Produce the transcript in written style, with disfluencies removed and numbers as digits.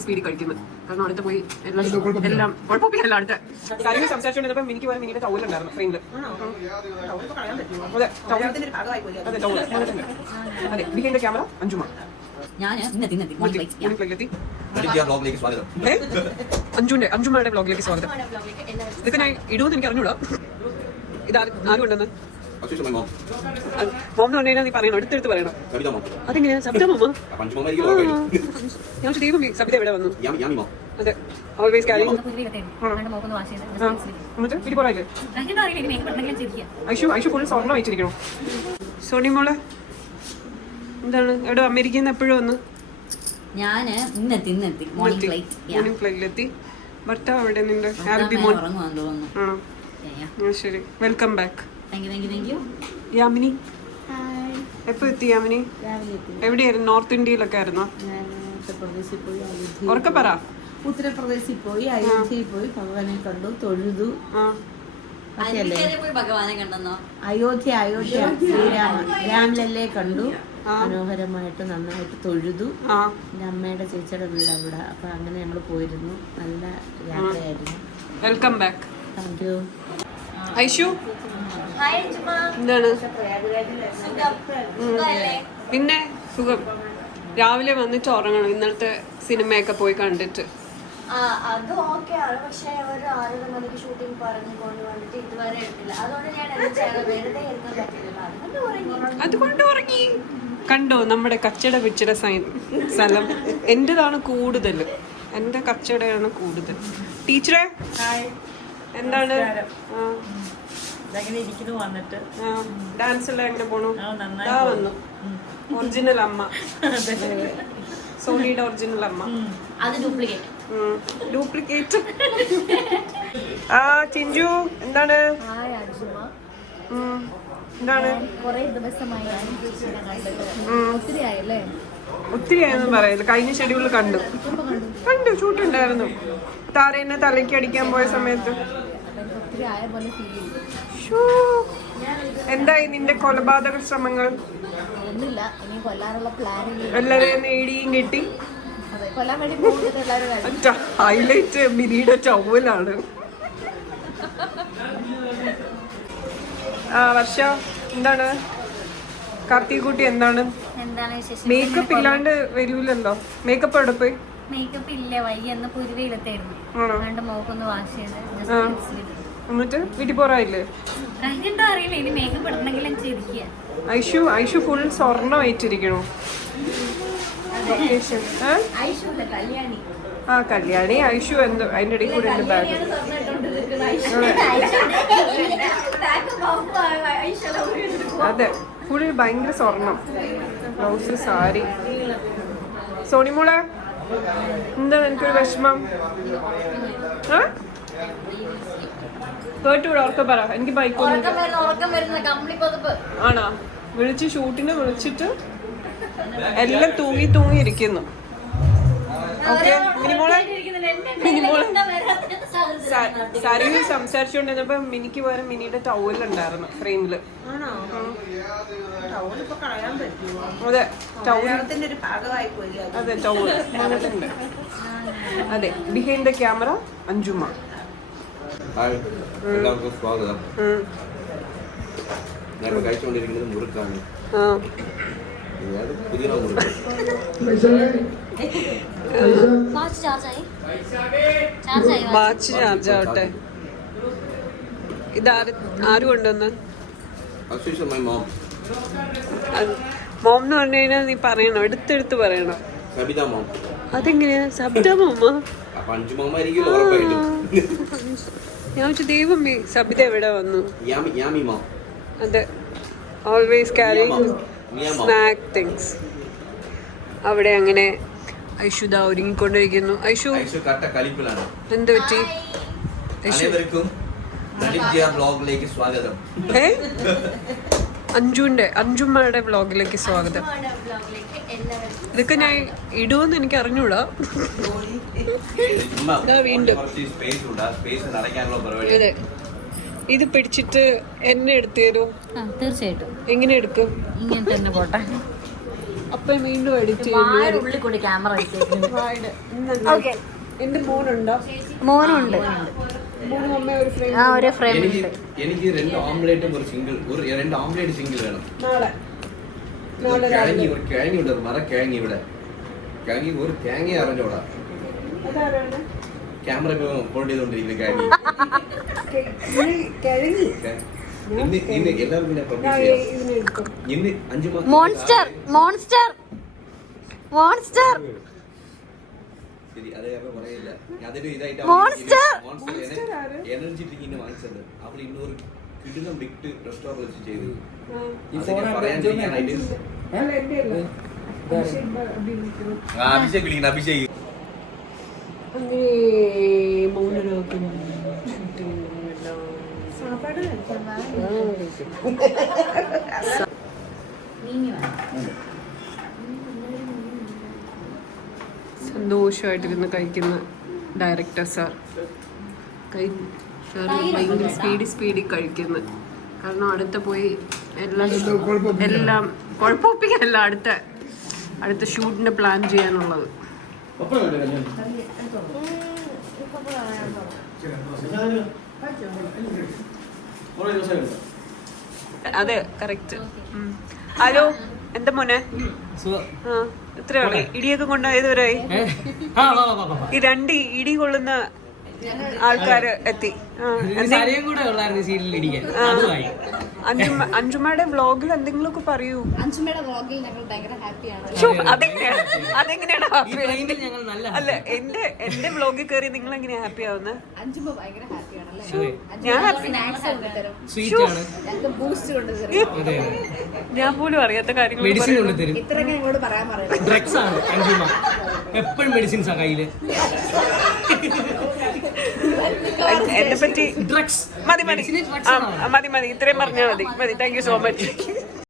സ്പീഡിൽ കഴിക്കുന്നു. കാരണം അടുത്ത് പോയി എല്ലാം കുഴപ്പമില്ല. അടുത്ത കാര്യങ്ങൾ സംസാരിച്ചുകൊണ്ടിരുന്നപ്പോൾ എനിക്ക് പോലെ മിനിയുടെ ടൗലുണ്ടായിരുന്നു ഫ്രെയിമില്. അതെ ബിഹൈൻഡ് ക്യാമറ അഞ്ജുമ. അഞ്ജുമയുടെ വ്ലോഗിലേക്ക് സ്വാഗതം. ഇതൊക്കെ ഞാൻ ഇടുമെന്ന് എനിക്ക് അറിഞ്ഞൂടാ. ഇത് ആരും ഉണ്ടെന്ന് മോം എന്ന് പറഞ്ഞു കഴിഞ്ഞാൽ നീ പറയണം, എടുത്തെടുത്ത് പറയണം. അതെങ്ങനെയാ സബിത മോമ? ഞാൻ ദൈവം സബിത എവിടെ വന്നു? അതെ ഓൾവേസ് ക്യാരി. ഐഷു ഫുൾ സ്വർണ്ണം അയച്ചിരിക്കണോ? സോണി മോളെ എന്താണ് എവിടെ അമേരിക്കയിൽ നിന്ന് എപ്പോഴും വന്നു? മോർണിംഗ് ഫ്ലൈറ്റിലെത്തി. ഭർത്താവ് അവിടെ നിന്റെ ആൽബിമോൻ ആണോ? ശരി, വെൽക്കം ബാക്ക്. യാമിനി എപ്പോ എത്തി? യാമിനി എവിടെയായിരുന്നു? നോർത്ത് ഇന്ത്യയിലൊക്കെ ആയിരുന്നോ? ഉറക്കെ പറ. ഉത്തർപ്രദേശിൽ പോയി, അയോധ്യയിൽ പോയി, ഭഗവാനെ കണ്ടു, തൊഴുതു. അയോധ്യ രാംലല്ലേ കണ്ടു. മനോഹരമായിട്ട് നന്നായിട്ട് തൊഴുതു. എന്റെ അമ്മയുടെ ചേച്ചിയുടെ വീട് അവിടെ. അപ്പൊ അങ്ങനെ ഞങ്ങൾ പോയിരുന്നു. നല്ല യാത്രയായിരുന്നു. Welcome back. Thank you. Aishu എന്താണ്? പിന്നെ സുഖം. രാവിലെ വന്നിട്ട് ഉറങ്ങണം. ഇന്നലത്തെ സിനിമയൊക്കെ പോയി കണ്ടിട്ട്. അത് ഓക്കെയാണ്, പക്ഷെ ഒരു 6 മണിക്ക് ഷൂട്ടിംഗ് പറഞ്ഞു കൊണ്ടുവന്നിട്ട് ഇതുവരെ എടുത്തില്ല. അതുകൊണ്ട് ഞാൻ വെറുതെ ഇരുന്ന് പറ്റില്ല. അതുകൊണ്ട് ഉറങ്ങി. കണ്ടോ നമ്മുടെ കച്ചട പിച്ചട സ്ഥലം എന്റേതാണ് കൂടുതൽ. എന്റെ കച്ചടയാണ് കൂടുതൽ. ടീച്ചറെ എന്താണ്? ഡാൻസ് എല്ലാം എങ്ങനെ പോണു? വന്നു ഒറിജിനൽ അമ്മ, സോണിയുടെ ഒറിജിനൽ അമ്മ. അത് ഡ്യൂപ്ലിക്കേറ്റ്. ആ ചിഞ്ചു എന്താണ്? എന്താണ്? ഒത്തിരി ആയെന്ന് പറയല്. കഴിഞ്ഞ ഷെഡ്യൂളിൽ കണ്ടു ഷൂട്ട് ഉണ്ടായിരുന്നു. താരേനെ തലയ്ക്ക് അടിക്കാൻ പോയ സമയത്ത്. എന്തായി നിന്റെ കൊലപാതക ശ്രമങ്ങൾ? എല്ലാരെയും നേടിയും കിട്ടി. ഹൈലൈറ്റ് മിനിയുടെ ചൗവലാണ്. വർഷ എന്താണ്? കാർത്തികുട്ടി എന്താണ്? മേക്കപ്പ് ഇല്ലാണ്ട് വരൂലല്ലോ. മേക്കപ്പ് എവിടെ പോയി? മേക്കപ്പ് ഇല്ല, വൈകിയെന്ന് പുരുവയിലെത്തായിരുന്നു. മോക്കൊന്ന് വാഷ് ചെയ്ത് എന്നിട്ട് വീട്ടിൽ പോറായില്ലേ? അറിയില്ല. ഇനി മേക്കപ്പ് ഇടണമെങ്കിലും ചെയ്തിരിക്കുക. ഐഷു ഫുൾ സ്വർണ്ണം ആയിട്ടിരിക്കണോ? ആ കല്യാണി ഐഷു എന്ത് അതിന്റെ ഇടയിൽ കൂടെ ഉണ്ട് ബാഗ്. അതെ ഫുൾ ഭയങ്കര സ്വർണം. ബ്ലൗസ്, സാരി. സോണിമോളെ എന്താണ് എനിക്കൊരു വിഷമം? കേട്ടൂടെ ഉറക്കെ പറ. എനിക്ക് ബൈക്കൊന്നും ആണോ? വിളിച്ച് ഷൂട്ടിന് വിളിച്ചിട്ട് എല്ലാം തൂങ്ങി ഇരിക്കുന്നു. ഓക്കെ മിനിമോളെ സരിവ് സംസാരിച്ചുകൊണ്ടിരുന്നപ്പോ മിനിക്ക് പകരം മിനിയുടെ ടൗലുണ്ടായിരുന്നു ഫ്രെയിമില്. അതെ അതെ ടൗല് വന്നിട്ടുണ്ട്. അതെ ബിഹൈൻഡ് ദ ക്യാമറ അഞ്ജുമ. എല്ലാവർക്കും സ്വാഗതം. ഞാൻ കഴിച്ചുകൊണ്ടിരിക്കുന്നത് മുറുക്കാണ്. പുതിയ വാച്ച് ചാർജ് ആവട്ടെ. ഇതാര് ആര് കൊണ്ടുവന്ന്? മോം എന്ന് പറഞ്ഞു കഴിഞ്ഞാൽ നീ പറയണോ? എടുത്തെടുത്ത് പറയണോ? അതെങ്ങനെയാ സബിത മോമ? ഞാൻ വെച്ചു ദൈവമേ സബിത എവിടെ വന്നു? അതെ ഓൾവേസ് ക്യാരി സ്നാക്ക് തിങ്സ്. അവിടെ അങ്ങനെ ഐഷു ദാ ഒരുങ്ങിക്കൊണ്ടിരിക്കുന്നു. ഐഷു എന്ത് പറ്റി? അഞ്ജുമ്മയുടെ വ്ലോഗിലേക്ക് സ്വാഗതം. ഇതൊക്കെ ഞാൻ ഇടുമെന്ന് എനിക്ക് അറിഞ്ഞൂടാ. വീണ്ടും അതെ ഇത് പിടിച്ചിട്ട് എന്നെ എടുത്തു തരൂ. തീർച്ചയായിട്ടും എങ്ങനെ എടുക്കും? ഇങ്ങനെ തന്നെ പോട്ടെ. അപ്പൊ വീണ്ടും എഡിറ്റ് ഉള്ളിൽ കൂടി ക്യാമറ എന്റെ മോനുണ്ടോ? മോനുണ്ട്. മോനും അമ്മ ഒരു ഫ്രെയിം. ആ ഒരു ഫ്രെയിം ഉണ്ട്. എനിക്ക് 2 ഓംലേറ്റും ഒരു സിംഗിൾ 2 ഓംലേറ്റ് സിംഗിൾ വേണം. നാളെ ഒരു കിഴങ്ങി ഉണ്ട്, മരക്കിഴങ്ങി ഇവിടെ കിഴങ്ങി ഒരു തേങ്ങ അറിഞ്ഞോടാ. അതാരാണ്? Camera hold ചെയ്തോണ്ടിരിക്കുന്ന കിഴങ്ങി. കിഴങ്ങി ഇന്ന് എല്ലാവർക്കും ഞാൻ പ്രൊഡ്യൂസ് ചെയ്യാം. ഇന്ന് 5 മാസം മോൺസ്റ്റർ മോൺസ്റ്റർ മോൺസ്റ്റർ ശരി, അത് കാരണം പറയില്ല. അതിന് ഇതായിട്ട് Monster! എനർജി ഡ്രിങ്കിന് വാങ്ങിച്ചത് അവൾ ഇന്നൊരു കിടിലം വിട്ട് റെസ്റ്റോറന്റ് വെച്ച് ചെയ്തു. അഭിഷേക് അഭിഷേക് സന്തോഷമായിട്ടിരുന്ന് കഴിക്കുന്ന ഡയറക്ടർ സാർ ഭയങ്കര സ്പീഡിൽ കഴിക്കുന്നു. കാരണം അടുത്ത പോയി എല്ലാം കുഴപ്പമൊപ്പിക്കല്ല അടുത്ത ഷൂട്ടിന് പ്ലാൻ ചെയ്യാനുള്ളത്. അതെ കറക്റ്റ്. ഹലോ എന്താ മോനെ? എത്രയാണ് ഇടിയൊക്കെ കൊണ്ടായത് വരായി? ഈ 2 ഇടി കൊള്ളുന്ന ആൾക്കാര് എത്തി. അഞ്ജുമ്മയുടെ വ്ലോഗിൽ എന്തെങ്കിലുമൊക്കെ പറയൂ. അഞ്ജുമ്മയുടെ വ്ലോഗിൽ ഞങ്ങൾ ഭയങ്കര ഹാപ്പിയാണ്. അതെങ്ങനെയാണ് അല്ല എന്റെ വ്ലോഗിൽ കയറി നിങ്ങൾ എങ്ങനെയാ ഹാപ്പി ആവുന്നത്? അഞ്ജുമ്മ ഭയങ്കര ഹാപ്പിയാണല്ലേ. ഞാൻ പോലും അറിയാത്ത കാര്യങ്ങൾ ഇത്രയൊക്കെ ഞങ്ങളോട് പറയാൻ പറയുന്നത്. ഡ്രഗ്സ് ആണ് അഞ്ജുമ്മ. എപ്പോഴും മെഡിസിൻസാ കയ്യില്. എന്നെ പറ്റി ഡ്രഗ്സ് മതി ഇത്രയും പറഞ്ഞാൽ മതി. Thank you so much.